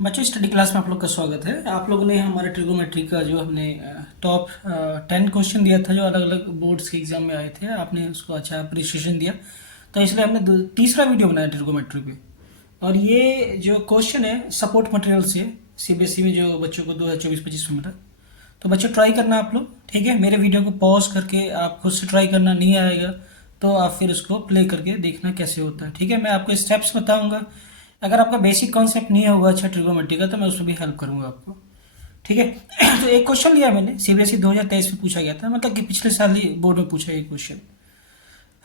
बच्चों study class में आप लोग का स्वागत है। आप लोगों ने हमारे ट्रिगोमेट्री का जो हमने टॉप 10 क्वेश्चन दिया था जो अलग अलग बोर्ड्स के एग्जाम में आए थे, आपने उसको अच्छा अप्रिशिएशन दिया, तो इसलिए हमने तीसरा वीडियो बनाया ट्रिगोमेट्री पे। और ये जो क्वेश्चन है सपोर्ट मटेरियल से सीबीएसई में जो बच्चों को 2024-25 में मिला। तो बच्चों ट्राई करना आप लोग, ठीक है। मेरे वीडियो को पॉज करके आप खुद से ट्राई करना, नहीं आएगा तो आप फिर उसको प्ले करके देखना कैसे होता है, ठीक है। मैं आपको स्टेप्स बताऊंगा। अगर आपका बेसिक कॉन्सेप्ट नहीं होगा अच्छा ट्रिगोमेट्री का तो मैं उसमें भी हेल्प करूंगा आपको, ठीक है। तो एक क्वेश्चन लिया मैंने, सीबीएसई 2023 में पूछा गया था, मतलब कि पिछले साल ही बोर्ड में पूछा ये क्वेश्चन।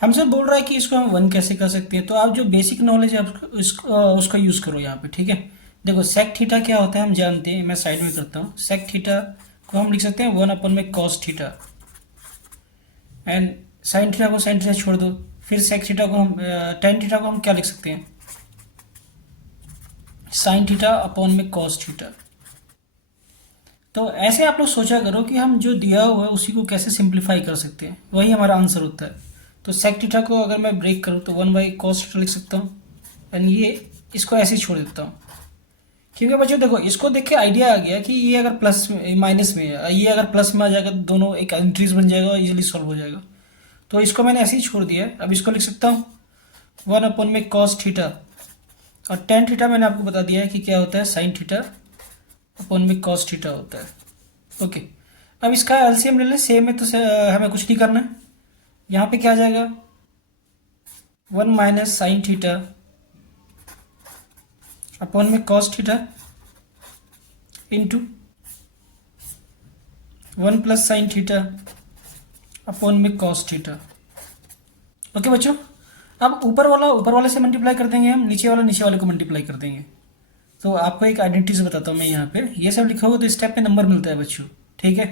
हमसे बोल रहा है कि इसको हम वन कैसे कर सकते हैं, तो आप जो बेसिक नॉलेज है उसका यूज़ करो यहाँ पे, ठीक है। देखो सेक थीटा क्या होता है हम जानते हैं, मैं साइड में करता हूँ। सेक थीटा को हम लिख सकते हैं 1/कॉस थीटा, एंड साइन थीटा को साइन थीटा छोड़ दो, फिर सेक थीटा को हम टेन थीटा को हम क्या लिख सकते हैं, साइन थीटा अपॉन में कॉस थीटा। तो ऐसे आप लोग सोचा करो कि हम जो दिया हुआ है उसी को कैसे सिंप्लीफाई कर सकते हैं, वही हमारा आंसर होता है। तो सेक थीटा को अगर मैं ब्रेक करूँ तो 1/कॉस थीटा लिख सकता हूँ, एंड ये इसको ऐसे ही छोड़ देता हूँ। क्योंकि बच्चों देखो इसको देख के आइडिया आ गया कि ये अगर प्लस में माइनस में है, ये अगर प्लस में आ जाएगा तो दोनों एक एंट्रीज बन जाएगा और इजीली सॉल्व हो जाएगा। तो इसको मैंने ऐसे ही छोड़ दिया है। अब इसको लिख सकता हूँ 1/कॉस थीटा, और टेन थीटा मैंने आपको बता दिया है कि क्या होता है, साइन थीटा अपॉन में कॉस थीटा होता है। ओके, अब इसका एलसीएम ले लें, सेम है तो हमें कुछ नहीं करना है। यहाँ पे क्या आ जाएगा, 1 - sin थीटा अपॉन में cos theta into 1 + sin theta upon में कॉस थीटा। ओके बच्चों, अब ऊपर वाले से मल्टीप्लाई कर देंगे हम, नीचे वाले को मल्टीप्लाई कर देंगे। तो आपको एक आइडेंटिटी से बताता हूँ मैं, यहाँ पे ये सब लिखा होगा तो स्टेप पे नंबर मिलता है बच्चों, ठीक है।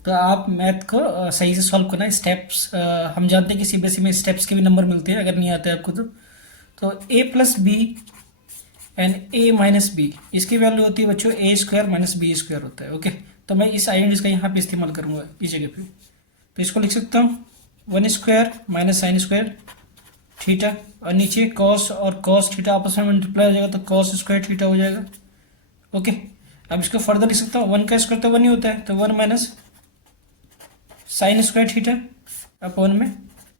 तो आप मैथ को सही से सॉल्व करना, स्टेप्स हम जानते हैं कि सीबीएसई में स्टेप्स के भी नंबर मिलते हैं अगर नहीं आते आपको तो a+b एंड a-b, इसकी वैल्यू होती है बच्चों a² - b² होता है। ओके, तो मैं इस आइडेंटिटी का यहाँ पे इस्तेमाल करूँगा इस जगह पे। तो इसको लिख सकता हूँ 1² - sin² थीटा, और नीचे कॉस और कॉस थीटा आपस में मल्टीप्लाई हो जाएगा तो cos² थीटा हो जाएगा। ओके, अब इसको फर्दर लिख सकता हूँ, 1 का स्क्वायर तो 1 ही होता है, तो 1 - sin² थीटा अपॉन में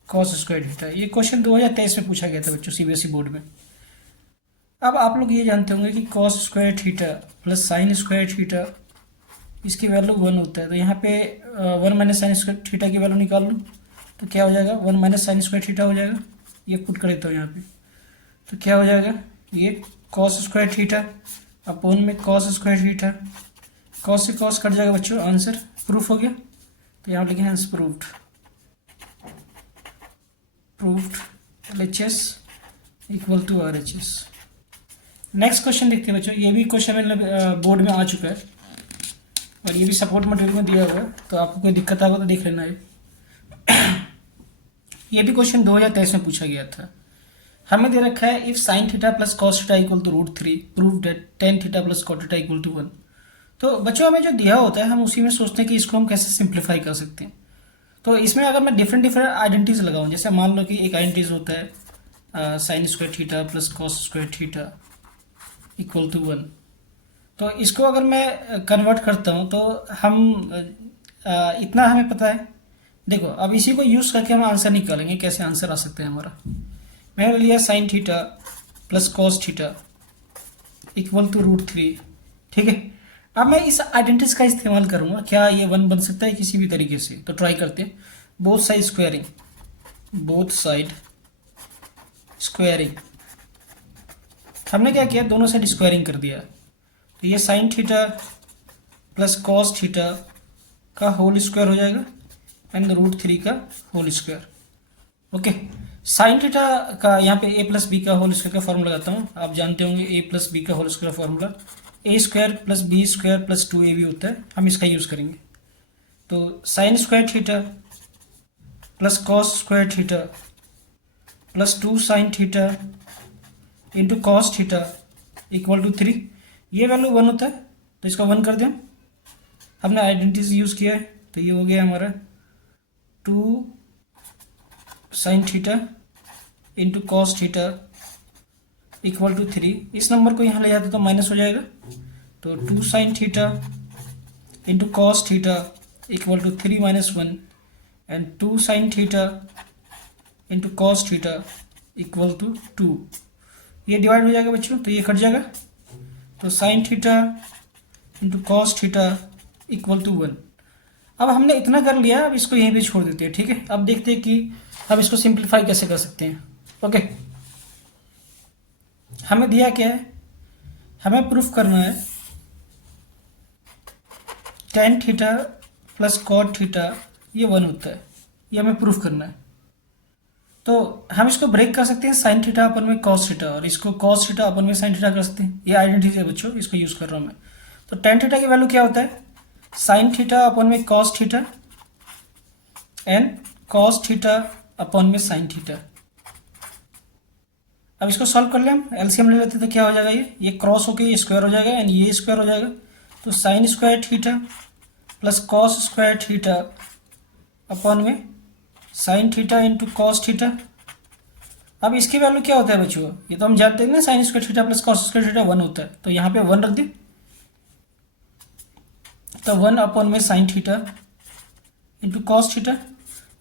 cos² थीटा। ये क्वेश्चन 2023 में पूछा गया था बच्चों सीबीएसई बोर्ड में। अब आप लोग ये जानते होंगे कि cos² theta plus sin² theta इसकी वैल्यू 1 होता है। तो यहाँ पे 1 - sin² थीटा की वैल्यू निकाल लूँ तो क्या हो जाएगा, 1 - sin² थीटा हो जाएगा। ये पुट कर देता हूँ यहाँ पे, तो क्या हो जाएगा, ये cos² थीटा अपॉन में cos² थीटा। कॉस से कॉस कट जाएगा बच्चों, आंसर प्रूफ हो गया। तो यहाँ लिखें answer proofed, LHS equal to RHS। Next question देखते हैं बच्चों, ये भी क्वेश्चन मैंने बोर्ड में आ चुका है और ये भी सपोर्ट मटेरियल में दिया हुआ है, तो आपको कोई दिक्कत आएगा तो देख लेना है। ये भी क्वेश्चन 2023 में पूछा गया था। हमें दे रखा है if sin theta plus cos theta equal to √3 prove that tan theta plus cot theta equal to 1। तो बच्चों हमें जो दिया होता है हम उसी में सोचते हैं कि इसको हम कैसे सिंप्लीफाई कर सकते हैं। तो इसमें अगर मैं डिफरेंट डिफरेंट आइडेंटिटीज लगाऊं, जैसे मान लो कि एक आइडेंटिटीज होता है sin² theta plus cos² theta equal to 1। तो इसको अगर मैं कन्वर्ट करता हूँ तो हम इतना हमें पता है। देखो अब इसी को यूज़ करके हम आंसर निकालेंगे, कैसे आंसर आ सकता है हमारा। मैंने लिया sin theta plus cos theta equal to √3, ठीक है। अब मैं इस आइडेंटिटी का इस्तेमाल करूंगा, क्या ये 1 बन सकता है किसी भी तरीके से, तो ट्राई करते हैं। बोथ साइड स्क्वायरिंग, हमने क्या किया, दोनों साइड स्क्वायरिंग कर दिया। तो ये sin theta plus cos theta का होल स्क्वायर हो जाएगा एंड √3 का whole square. Okay, sine theta का यहाँ पे a+b का होल स्क्वायर का फॉर्मूला लगाता हूँ। आप जानते होंगे a+b का whole square formula a² + b² + 2ab होता है, हम इसका यूज़ करेंगे। तो sin² theta plus cos² theta plus 2 sin theta into cos theta equal to 3। ये वैल्यू 1 होता है तो इसका 1 कर दें, हमने आइडेंटिटी यूज़ किया है। तो ये हो गया हमारा 2 sin theta into cos theta equal to 3। इस नंबर को यहाँ ले जाते तो माइनस हो जाएगा, तो 2 sine theta into cos theta equal to 3 minus 1 and 2 sine theta into cos theta equal to 2। ये डिवाइड हो जाएगा बच्चों, तो ये कट जाएगा, तो sine theta into cos theta equal to 1। अब हमने इतना कर लिया, अब इसको यहीं पे छोड़ देते हैं, ठीक है। अब देखते हैं कि अब इसको सिंप्लीफाई कैसे कर सकते हैं। ओके, हमें दिया क्या है, हमें प्रूफ करना है tan theta plus cot theta ये 1 होता है, ये हमें प्रूफ करना है। तो हम इसको ब्रेक कर सकते हैं साइन थीटा अपन में कॉस थीटा, और इसको कॉस थीटा अपन में साइन थीटा कर सकते हैं। ये आइडेंटिटी है बच्चों, इसको यूज़ कर रहा हूँ मैं। तो टेन थीटा की वैल्यू क्या होता है, साइन थीटा अपन में cos theta and cos theta अपन में साइन थीटा। अब इसको सॉल्व कर ले, हम एलसीएम ले लेते तो क्या हो जाएगा, ये क्रॉस होके ये स्क्वायर हो जाएगा एंड ये स्क्वायर हो जाएगा। तो sine square theta plus cos square theta अपन में sine theta into cos theta. अब इसकी वैल्यू क्या होता है बच्चों, ये तो हम जानते हैं ना, sign square theta plus cos square theta 1 होता है, तो यहाँ पे 1 रख दे, तो 1 अपन में sine theta into cos theta.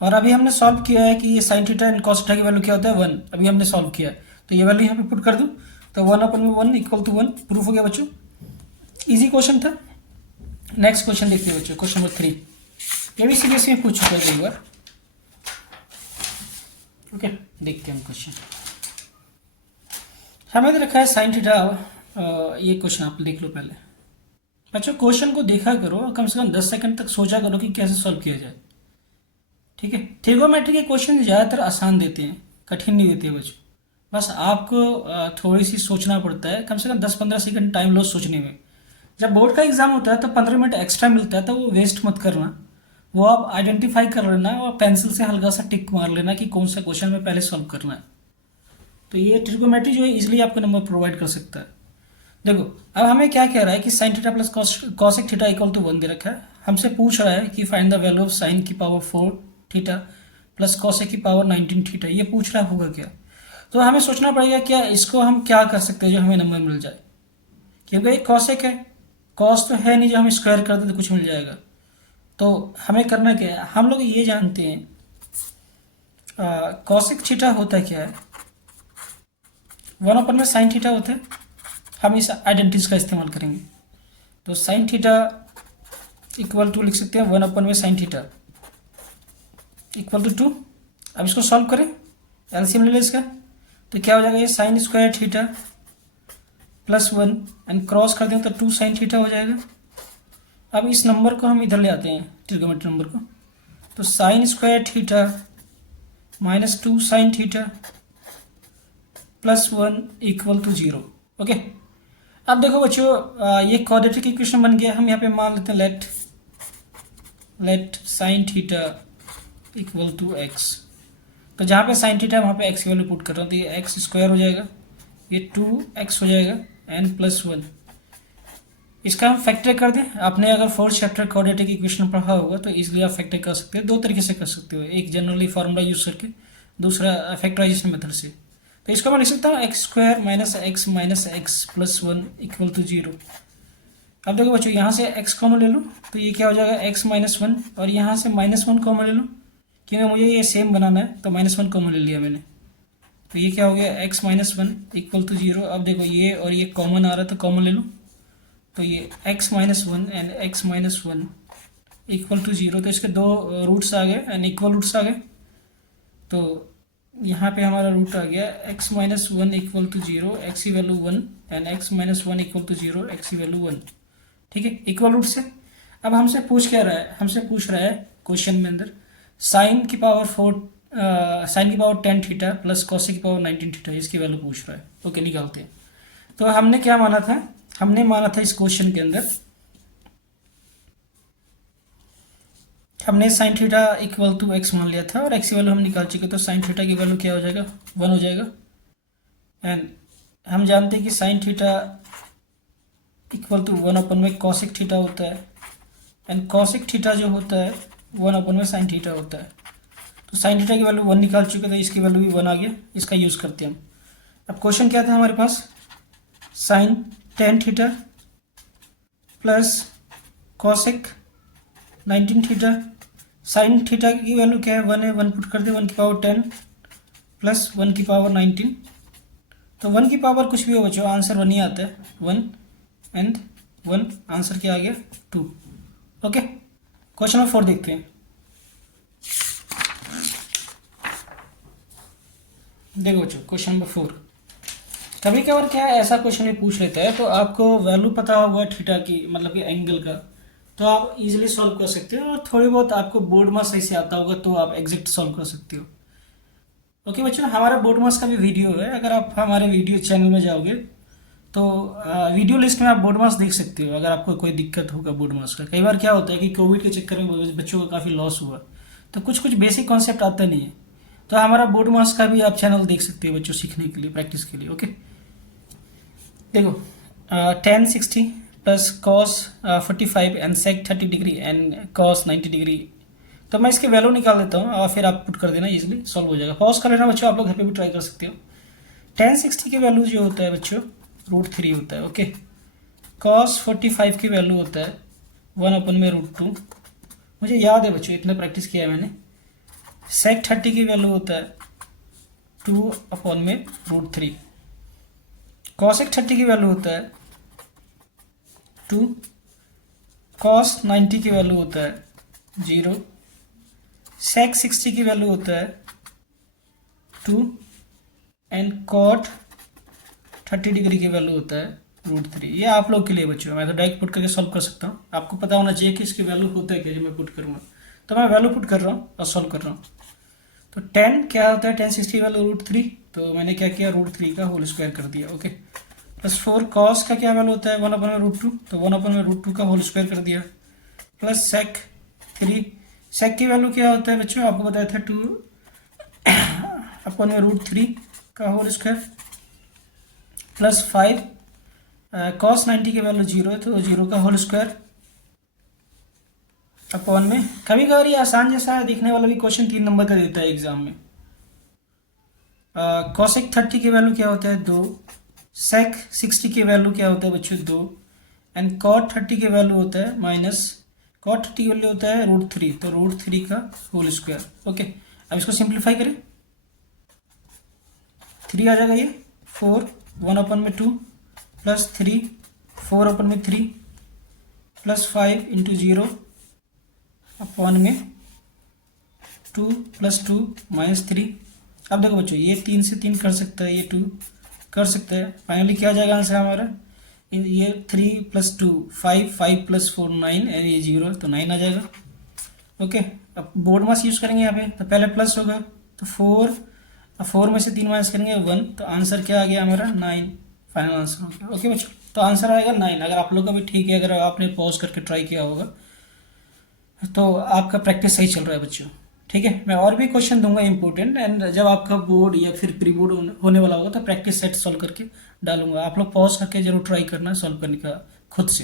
और अभी हमने सॉल्व किया है कि ये sine theta and cos theta की वैल्यू क्या होता है 1, अभी हमने सॉल्व किया है, तो ये वैल्यू यहाँ पे पुट कर दूँ, तो 1 अपन में 1 इक्वल टू 1 प्रूफ हो गया बच्चों। इजी क्वेश्चन था। नेक्स्ट क्वेश्चन देखते हैं बच्चों, क्वेश्चन नंबर 3। ये भी सीरियस में पूछ चुका है कई बार। ओके, देखते हैं हम क्वेश्चन। हमें तो रखा है साइन थीटा, ये क्वेश्चन आप लिख लो पहले बच्चों। क्वेश्चन को देखा करो, कम से कम 10 सेकंड तक सोचा करो कि कैसे सॉल्व किया जाए, ठीक है। ट्रिगोमेट्री के क्वेश्चन ज़्यादातर आसान देते हैं, कठिन नहीं देते बच्चों। बस आपको थोड़ी सी सोचना पड़ता है, कम से कम 10-15 सेकंड टाइम लो सोचने में। जब बोर्ड का एग्जाम होता है तो 15 मिनट एक्स्ट्रा मिलता है, तो वो वेस्ट मत करना, वो आप आइडेंटिफाई कर लेना और पेंसिल से हल्का सा टिक मार लेना कि कौन सा क्वेश्चन में पहले सॉल्व करना है। तो ये ट्रिगोमेट्री जो है इजीली आपको नंबर प्रोवाइड कर सकता है। देखो, अब हमें क्या कह रहा है कि sine theta plus cosec theta equal to 1 दे रखा है। हमसे पूछ रहा है कि find the value of sine की पावर 4 थीटा प्लस कॉसेक की पावर 19 थीटा, ये पूछ रहा होगा क्या। तो हमें सोचना पड़ेगा क्या इसको हम क्या कर सकते हैं जो हमें नंबर मिल जाए, क्योंकि कॉसेक है, कॉस तो है नहीं जो हम स्क्वायर कर दें तो कुछ मिल जाएगा। तो हमें करना क्या है, हम लोग ये जानते हैं कॉसेक थीटा होता है क्या है, 1 अपन में साइन थीटा होता है। हम इस आइडेंटिटीज का इस्तेमाल करेंगे, तो साइन थीटा इक्वल टू लिख सकते हैं 1 अपन में साइन थीटा इक्वल टू 2। अब इसको सॉल्व करें, एलसीएम ले लें इसका, तो क्या हो जाएगा, ये sign square theta plus 1 and cross कर दें तो 2 साइन थीटा हो जाएगा। अब इस नंबर को हम इधर ले आते हैं, ट्रिगोमेट्री नंबर को, तो sine square theta minus 2 sine theta plus 1 equal to 0। Okay, अब देखो बच्चों, ये क्वाड्रेटिक इक्वेशन बन गया। हम यहाँ पे मान लेते हैं let sine theta equal to x. तो जहाँ पे साइन थीटा है वहाँ पे एक्स की वैल्यू पुट कर रहा हूँ, तो ये एक्स स्क्वायर हो जाएगा, ये 2x हो जाएगा एंड प्लस 1। इसका हम फैक्टर कर दें। आपने अगर 4th चैप्टर क्वाड्रेटिक इक्वेशन पढ़ा होगा तो इसलिए आप फैक्टर कर सकते हैं। 2 तरीके से कर सकते हो, एक जनरली फार्मूला यूज करके, दूसरा फैक्टराइजेशन मेथड से। तो इसको मैं लिख सकता हूँ x square minus x plus 1 equal to 0। अब देखो बच्चों, यहाँ से x कॉमन ले लो तो ये क्या हो जाएगा x माइनस 1, और यहाँ से -1 कॉमन ले लो क्योंकि मुझे ये सेम बनाना है, तो -1 कॉमन ले लिया मैंने। तो ये क्या हो गया, x माइनस 1 इक्वल टू 0। अब देखो ये और ये कॉमन आ रहा है तो कॉमन ले लो, तो ये x minus 1 and x minus 1 equal to 0। तो इसके 2 रूट्स आ गए एंड इक्वल रूट्स आ गए। तो यहाँ पे हमारा रूट आ गया x minus 1 equal to 0, x की value 1 and x minus 1 equal to 0, x की वैल्यू 1। ठीक है, इक्वल रूट से। अब हमसे पूछ क्या रहा है, हमसे पूछ रहा है क्वेश्चन में अंदर साइन की पावर 10 थीटा प्लस कॉसेक की पावर 19 थीटा, इसकी वैल्यू पूछ रहा है। ओके, निकालते हैं। तो हमने क्या माना था, हमने माना था इस क्वेश्चन के अंदर हमने sine theta equal to x मान लिया था और एक्स की वैल्यू हम निकाल चुके। तो साइन थीटा की वैल्यू क्या हो जाएगा, 1 हो जाएगा। एंड हम जानते हैं कि साइन थीटा इक्वल टू 1 अपन में कॉसेक थीटा होता है एंड कॉसेक थीटा जो होता है 1 अपन में साइन थीटा होता है। तो साइन थीटा की वैल्यू 1 निकाल चुके, तो इसकी वैल्यू भी 1 आ गया। इसका यूज़ करते हैं हम। अब क्वेश्चन क्या था हमारे पास, sine ten theta plus cosec 19 theta. Sine theta की वैल्यू क्या है, 1 है, 1 पुट कर दे, 1 की पावर 10 प्लस 1 की पावर 19। तो 1 की पावर कुछ भी हो बच्चों, आंसर 1 ही आता है, 1 एंड 1, आंसर क्या आ गया 2। ओके, क्वेश्चन नंबर 4 देखते हैं। देखो बच्चों क्वेश्चन नंबर 4, कभी कभार क्या है ऐसा क्वेश्चन भी पूछ लेता है, तो आपको वैल्यू पता होगा थीटा की, मतलब कि एंगल का, तो आप इजीली सॉल्व कर सकते हो, और थोड़ी बहुत आपको बोर्ड मास सही से आता होगा तो आप एग्जैक्ट सॉल्व कर सकते हो। ओके बच्चों, हमारा बोर्ड मास का भी वीडियो है, अगर आप हमारे वीडियो चैनल में जाओगे तो वीडियो लिस्ट में आप बोर्ड मास देख सकते हो, अगर आपको कोई दिक्कत होगा बोर्ड मास का। कई बार क्या होता है कि कोविड के चक्कर में बच्चों को काफ़ी लॉस हुआ, तो कुछ कुछ बेसिक कॉन्सेप्ट आता नहीं है, तो हमारा बोर्ड मास का भी आप चैनल देख सकते हो बच्चों, सीखने के लिए, प्रैक्टिस के लिए। ओके, देखो tan 60 plus cos 45 and sec 30 degree and cos 90 degree. तो मैं इसके वैल्यू निकाल देता हूँ और फिर आप पुट कर देना, इजीली सॉल्व हो जाएगा। पॉज कर लेना बच्चों, आप लोग घर पे भी ट्राई कर सकते हो। tan 60 की वैल्यू जो होता है बच्चों √3 होता है। ओके, कॉस 45 की वैल्यू होता है 1/√2, मुझे याद है बच्चों, इतना प्रैक्टिस किया है मैंने। सेक 30 की वैल्यू होता है 2/√3। कॉसेक 30 की वैल्यू होता है 2। कॉस 90 की वैल्यू होता है 0। सेक 60 की वैल्यू होता है 2 एंड कॉट 30 डिग्री की वैल्यू होता है √3। ये आप लोग के लिए बच्चों, मैं तो डायरेक्ट पुट करके सॉल्व कर सकता हूँ, आपको पता होना चाहिए कि इसकी वैल्यू होता है क्या जो मैं पुट करूँगा। तो मैं वैल्यू पुट कर रहा हूँ और सॉल्व कर रहा हूँ। तो 10 क्या होता है, tan 60 वैल्यू √3, तो मैंने क्या किया, √3 का होल स्क्वायर कर दिया। ओके, प्लस 4 कॉस का क्या वैल्यू होता है 1/√2, तो 1/√2 का होल स्क्वायर कर दिया। प्लस सेक 3, सेक की वैल्यू क्या होता है बच्चों, आपको बताया था 2/√3 का होल स्क्वायर। प्लस 5 कॉस 90 की वैल्यू 0 है, तो 0 का होल स्क्वायर अपॉन में। कभी कभार ये आसान जैसा दिखने वाला भी क्वेश्चन 3 नंबर का देता है एग्जाम में। कॉसेक 30 की वैल्यू क्या होता है 2, सेक 60 की वैल्यू क्या होता है बच्चों 2, एंड कॉट 30 की वैल्यू होता है माइनस, कॉट 30 की वैल्यू होता है √3, तो √3 का होल स्क्वायर। ओके, अब इसको सिंप्लीफाई करें, 3 आ जाएगा, ये 4 1/2 प्लस 3 4/3 प्लस 5 इंटू 0 अपॉन में 2 प्लस 2 -3। अब देखो बच्चों, ये 3 से 3 कर सकता है, ये 2 कर सकता है, फाइनली क्या आ जाएगा आंसर हमारा, ये 3 प्लस 2 5, 5 प्लस 4 9 एंड ये 0, तो 9 आ जाएगा। ओके, अब बोर्ड मास यूज़ करेंगे यहाँ पे, तो पहले प्लस होगा, तो 4, अब 4 में से 3 माइनस करेंगे 1, तो आंसर क्या आ गया हमारा 9, फाइनल आंसर हो गया। ओके बच्चों, तो आंसर आएगा 9। अगर आप लोग का भी ठीक है, अगर आपने पॉज करके ट्राई किया होगा तो आपका प्रैक्टिस सही चल रहा है बच्चों। ठीक है, मैं और भी क्वेश्चन दूंगा इंपॉर्टेंट, एंड जब आपका बोर्ड या फिर प्री बोर्ड होने वाला होगा तो प्रैक्टिस सेट सॉल्व करके डालूंगा, आप लोग पॉज करके जरूर ट्राई करना सॉल्व करने का खुद से।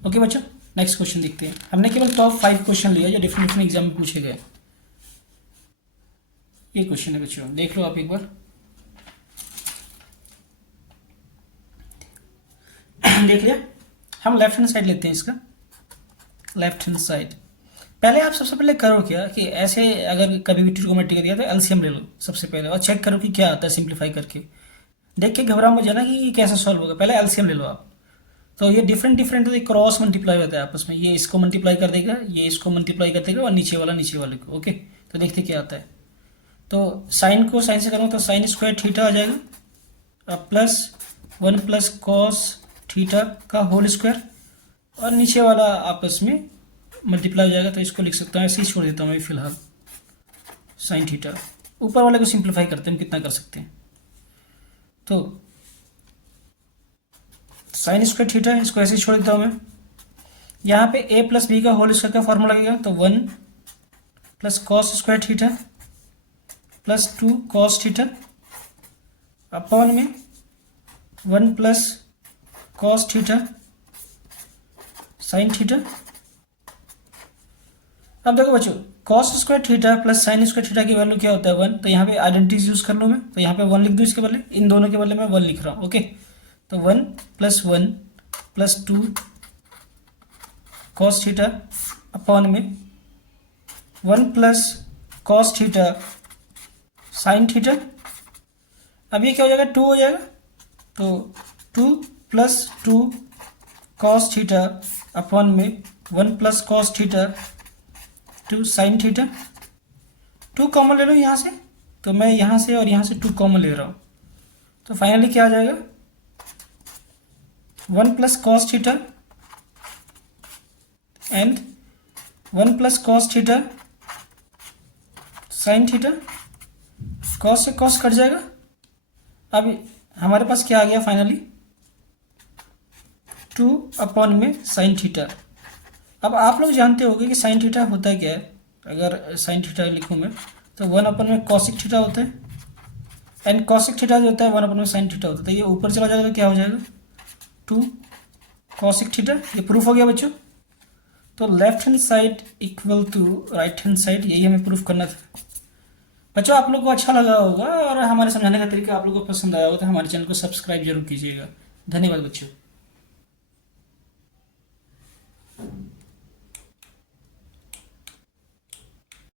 ओके बच्चों, नेक्स्ट क्वेश्चन देखते हैं। हमने केवल टॉप 5 क्वेश्चन लिया जो डिफरेंट एग्जाम में पूछे गए। ये क्वेश्चन है बच्चों, देख लो आप एक बार। देख लिया, हम लेफ्ट हैंड साइड लेते हैं इसका, लेफ्ट हैंड साइड। पहले आप सबसे पहले करो क्या कि ऐसे अगर कभी भी ट्रिगोनोमेट्री का दिया तो एलसीएम ले लो सबसे पहले, और चेक करो कि क्या आता है सिंप्लीफाई करके। देख के घबरा मत जाना कि ये कैसे सॉल्व होगा, पहले एलसीएम ले लो आप। तो ये डिफरेंट डिफरेंट क्रॉस मल्टीप्लाई होता है आपस में, ये इसको मल्टीप्लाई कर देगा, ये इसको मल्टीप्लाई कर देगा, और नीचे वाला नीचे वाले को। ओके, तो देखते क्या आता है। तो साइन को साइन से करूँ तो साइन स्क्वायर थीटा आ जाएगा, प्लस 1 प्लस कॉस थीटा का होल स्क्वायर, और नीचे वाला आपस में मल्टीप्लाई हो जाएगा, तो इसको लिख सकता हूँ, ऐसे ही छोड़ देता हूँ मैं फिलहाल, साइन थीटा। ऊपर वाले को सिंप्लीफाई करते हैं, हम कितना कर सकते हैं, तो साइन स्क्वायर थीटा, इसको ऐसे ही छोड़ देता हूँ मैं। यहाँ पे a प्लस बी का होल स्क्वायर का फॉर्मूला लगेगा, तो 1 plus cos square theta plus 2 cos theta upon में 1 plus cos theta sine theta अब देखो बच्चों, cos square theta plus sign square theta की वैल्यू क्या होता है 1। तो यहाँ पे आइडेंटिटीज यूज कर लूँ मैं, तो यहाँ पे 1 लिख दूँ इसके बदले, इन दोनों के बदले मैं 1 लिख रहा हूँ। ओके, तो 1 plus 1 plus 2 cos theta upon में 1 plus cos theta sine theta. अब ये क्या हो जाएगा, 2 हो जाएगा, तो 2 प्लस 2 कॉस थीटा अपॉन में 1 plus cos theta 2 sine theta. 2 common ले लो यहाँ से, तो मैं यहाँ से और यहाँ से 2 कॉमन ले रहा हूँ, तो फाइनली क्या आ जाएगा, 1 plus cos theta and 1 plus cos theta sine theta. Cos से कॉस कट जाएगा। अब हमारे पास क्या आ गया फाइनली, 2 अपॉन में साइन थीटा। अब आप लोग जानते होंगे कि साइन थीटा होता क्या है। अगर साइन थीटा लिखूँ मैं, तो 1 अपन में कॉसिक थीटा होता है, एंड कॉसिक थीटा जो होता है 1 अपन में साइन थीटा होता है। तो ये ऊपर चला जाएगा, क्या हो जाएगा, 2 कॉसिक थीटा। ये प्रूफ हो गया बच्चों। तो left hand side equal to right hand side, यही हमें प्रूफ करना था बच्चों। आप लोग को अच्छा लगा होगा और हमारे समझाने का तरीका आप लोगों को पसंद आया होगा, तो हमारे चैनल को सब्सक्राइब जरूर कीजिएगा। धन्यवाद बच्चों।